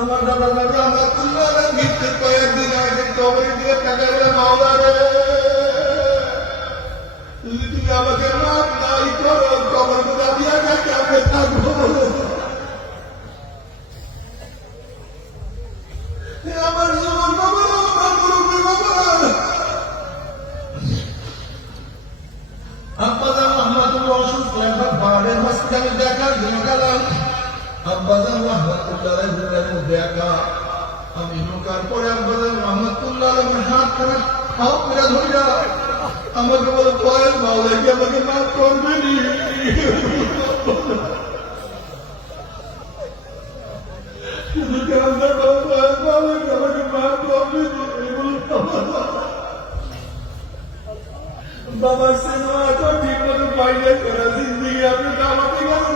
আমার দাদাজান রহমাতুল্লাহ আলাই মৃত্যুর কয়েকদিন আগে কবরে দিয়ে টাকা বলে, মাওলা যদি তুমি আমাকে মাফ নাই করো, কবরগুলা দিয়া গেছে আমি থাকব আমার বাবা আমার বাবা। গেলাম আব্বাজান রহমাতুল্লাহ ঘুরের মধ্যে একা আমি ঢোকার পরে আব্বাজান রহমাতুল্লাহ আমার হাত করে হাত করে ধরিয়া আমাকে বলে কয়েক মাওলা কি আমাকে মাফ করবে বাবা সিনেমা তো ঠিক মতো পাইলে করা আপনি কামাতে গেল